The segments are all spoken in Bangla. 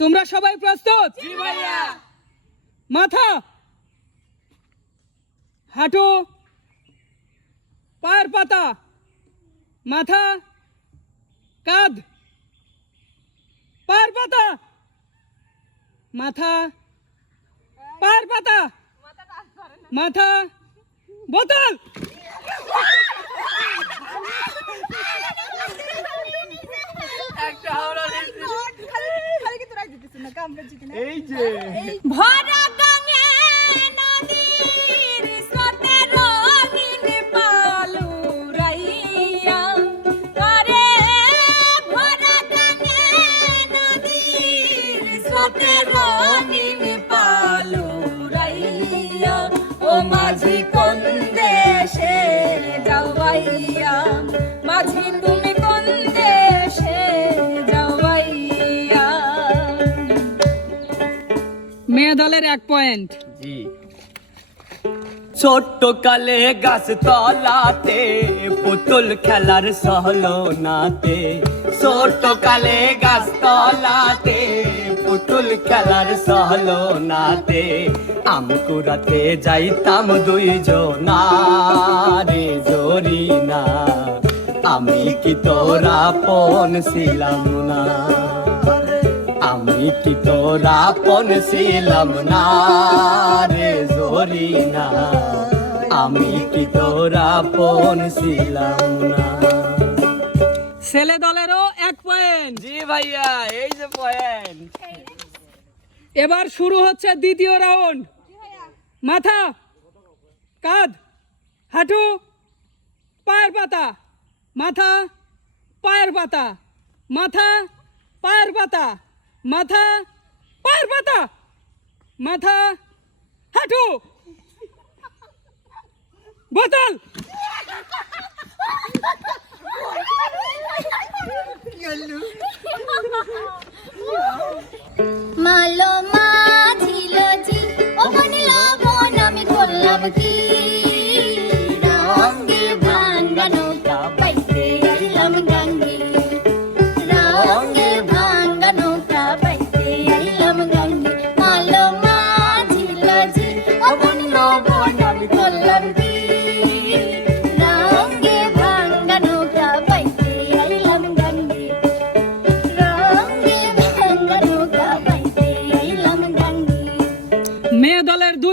তোমরা সবাই প্রস্তুত? মাথা। হাঁটু। পায়ের পাতা। মাথা। কাঁধ। পায়ের পাতা। মাথা। পায়ের পাতা। মাথা। বোতল। এই যে। ভরা মেয়ে দলের এক পয়েন্ট জি। ছোট্ট কালে গাছ তলাতে পুতুল খেলার সহলো নাতে ছোট্ট কালে গাছ তলাতে পুতুল খেলার সহলো নাতে আমকুরাতে যাইতাম দুইজনা রে জরি না আমি কি তোরা পন ছিলাম না? কি তোরা পন ছিলাম না রে জরি না। আমি কি তোরা পন ছিলাম না। ছেলে দলেরও এক পয়েন্ট জি ভাইয়া এই যে পয়েন্ট এবার শুরু হচ্ছে দ্বিতীয় রাউন্ড মাথা কাঁধ হাঁটু পায়ের পাতা। মাথা পায়ের পাতা। মাথা পায়ের পাতা। মাথা, পায়ের পাতা। মাথা, হাঁটু। বোতল। মালো মাঝিল জি। ও বনিল বন, আমি করলাম কি?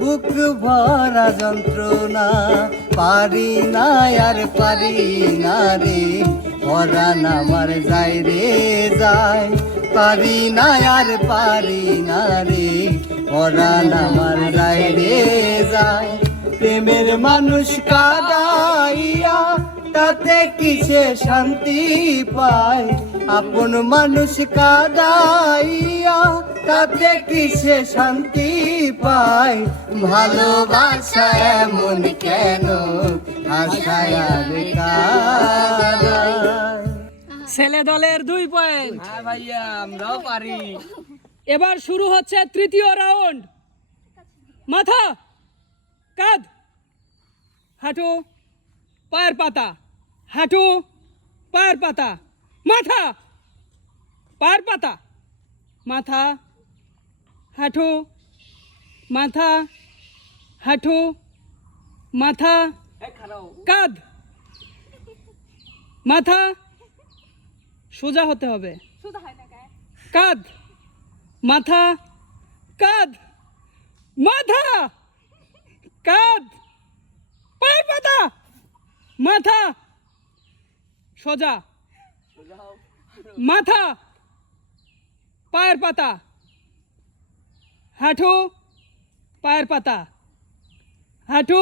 বুক ভরা যন্ত্রণা, পারি না আর পারি না রে। পরাণ আমার যায় রে, যায়। পারি না আর পারি না রে। পরাণ আমার যায় রে, যায়। প্রেমের মানুষ কাদাইয়া, তাতে কিসে শান্তি পায়? আপন মানুষ কাদাইয়া তাতে কিসে শান্তি পায়? ভালোবাসা এমন কেন? আশায় ছেলে দলের দুই পয়েন্ট হ্যাঁ ভাইয়া আমরাও পারি। এবার শুরু হচ্ছে তৃতীয় রাউন্ড মাথা কাঁধ হাঁটু পায়ের পাতা। হাঁটু পায়ের পাতা। মাথা। পার পাতা। মাথা। হাঁটু। মাথা। হাঁটু। মাথা। কাঁধ। মাথা। সোজা হতে হবে। কাঁধ। মাথা। কাঁধ। মাথা। কাঁধ। পায়ের পাতা। মাথা। সোজা। মাথা পায়ের পাতা। হাঁটু পায়ের পাতা। হাঁটু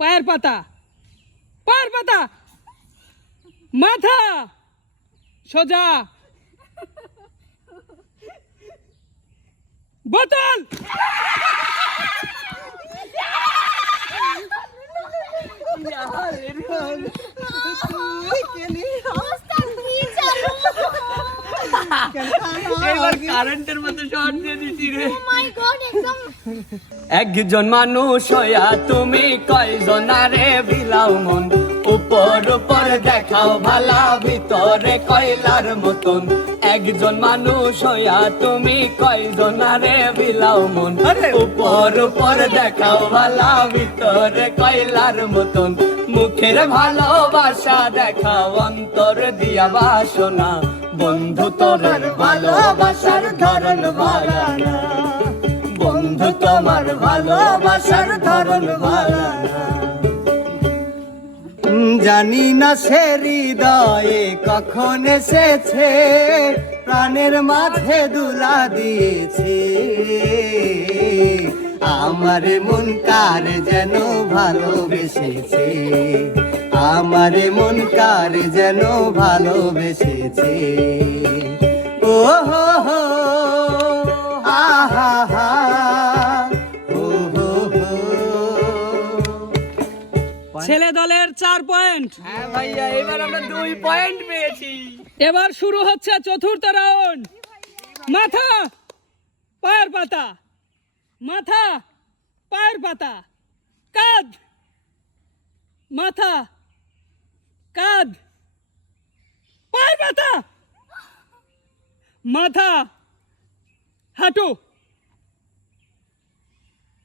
পায়ের পাতা। পায়ের পাতা। মাথা সোজা। বোতল। কারেন্টের মতো শর্ট দিয়ে দিছি রে। মাই গড একদম একজন মানুষ হইয়া তুমি কয়জনারে বিলাও মন উপর উপর দেখাও ভালা ভিতরে কয়লার মতন। একজন মানুষ হইয়া তুমি কয়জনারে বিলাও মন উপর উপর দেখাও ভালা ভিতরে কয়লার মতন। মুখের ভালোবাসা দেখাও অন্তর দিয়া বাসনা। বন্ধু তোর ভালোবাসার ধরন বন্ধু তোমার ভালোবাসার ধরন জানি না সে হৃদয়ে কখন এসেছে, প্রাণের মাঝে দুলা দিয়েছে। আমার মন কার যেন ভালোবেসেছে? আমার মন কার যেন ভালোবেসেছে? ও হো হো আহা হা ও হো হো। ছেলে দলের চার পয়েন্ট। হ্যাঁ ভাইয়া এবার আমরা দুই পয়েন্ট পেয়েছি। এবার শুরু হচ্ছে চতুর্থ রাউন্ড। মাথা পায়ের পাতা। মাথা পায়ের পাতা। কাঁধ মাথা কাঁধ পায়ের পাতা মাথা হাঁটু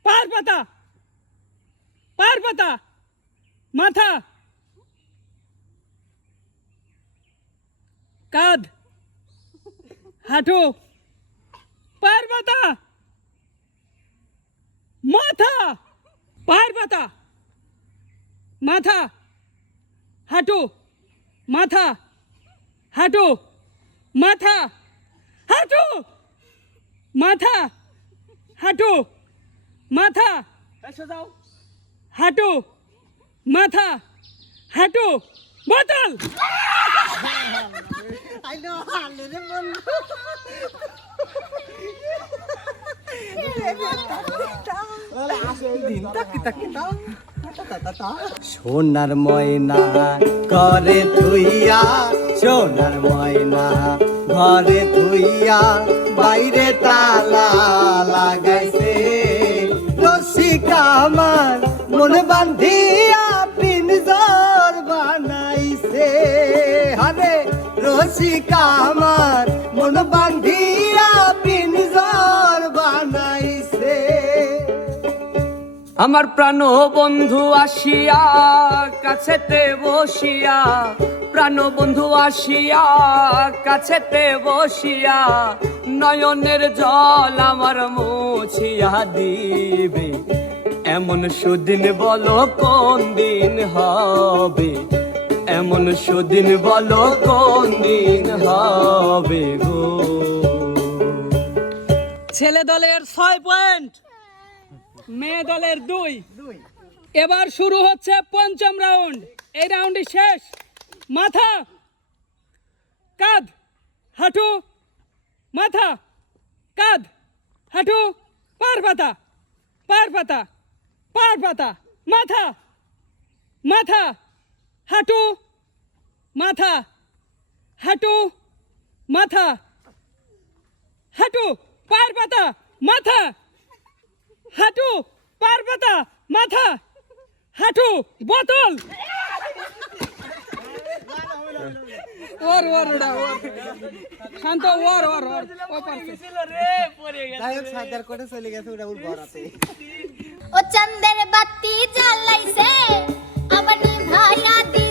পায়ের পাতা পায়ের পাতা মাথা কাঁধ হাঁটু পায়ের পাতা মাথা পায়ের পাতা মাথা হাঁটু মাথা হাঁটু মাথা হাঁটু মাথা হাঁটু মাথা যাও। হাঁটু মাথা হাঁটু বোতল। সোনার ময়না করে থুইয়া সোনার ময়না ঘরে থুইয়া বাইরে তালা লাগাইছে। রসিকা আমার মন বান্ধিয়া পিনজর বানাইছে। আরে রসিকা আমার মন বান্ধিয়া আমার প্রাণ বন্ধু আসিয়া, কাছেতে বসিয়া, প্রাণ বন্ধু আসিয়া, কাছেতে বসিয়া, নয়নের জল আমার মুছিয়া দিবে। এমন সুদিন বলো কোন দিন হবে? এমন সুদিন বলো কোন দিন হবে গো। ছেলে দলের ছয় পয়েন্ট। মেয়ে দলের দুই। এবার শুরু হচ্ছে পঞ্চম রাউন্ড। এই রাউন্ডই শেষ। মাথা। কাঁধ। হাঁটু। মাথা। কাঁধ। হাঁটু। পার পাতা। পার পাতা। পার পাতা। মাথা। মাথা। হাঁটু। মাথা। হাঁটু। মাথা। হাঁটু। পার পাতা। মাথা। হাঁটু পায়ের পাতা মাথা হাঁটু বোতল। ওর ওর ওরা ওর। শান্ত ওর ওর ওর। ও পারছে। যাই হোক সাদার করে চলে গেছে ওটা ও চন্দের বাতি জ্বালাইছে আবার নিভাইয়া দিছে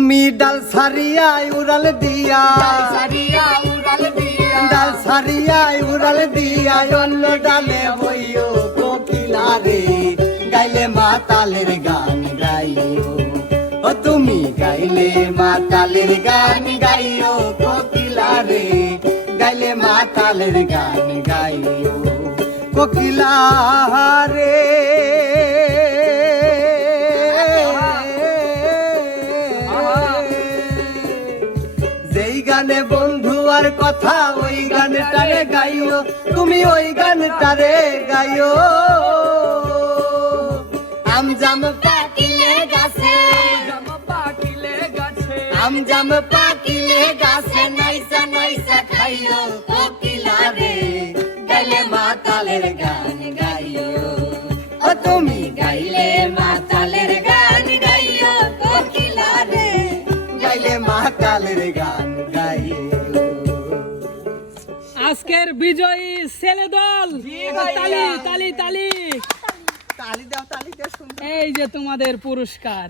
তুমি ডাল সারিয়াই উড়াল দিয়া। ডাল সারিয়াই উড়াল দিয়া। অন্য ডালে বইও কোকিলা রে গাইলে মাতালের গান গাইও। ও তুমি গাইলে মাতালের গান গাইও কোকিলা রে গাইলে মাতালের গান গাইও কোকিলা রে গানটারে গাইও তুমি ওই গানটারে গাইও। আম জাম পাকিলে গাছে পাকিলে গাছে। আম জাম পাকিলে গাছে নাইসা নাইসা খাইও কোকিলা রে গাইলে মাতালের গান গাইও। ও তুমি গাইলে মাতালের গান গাইও কোকিলা রে গাইলে মহাকালের গান আজকের বিজয়ী ছেলে দল। তালি তালি তালি। তালি দাও তালি দাও এই যে তোমাদের পুরস্কার।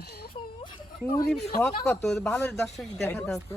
শখ কত? ভালো দর্শক দেখা দাও তো।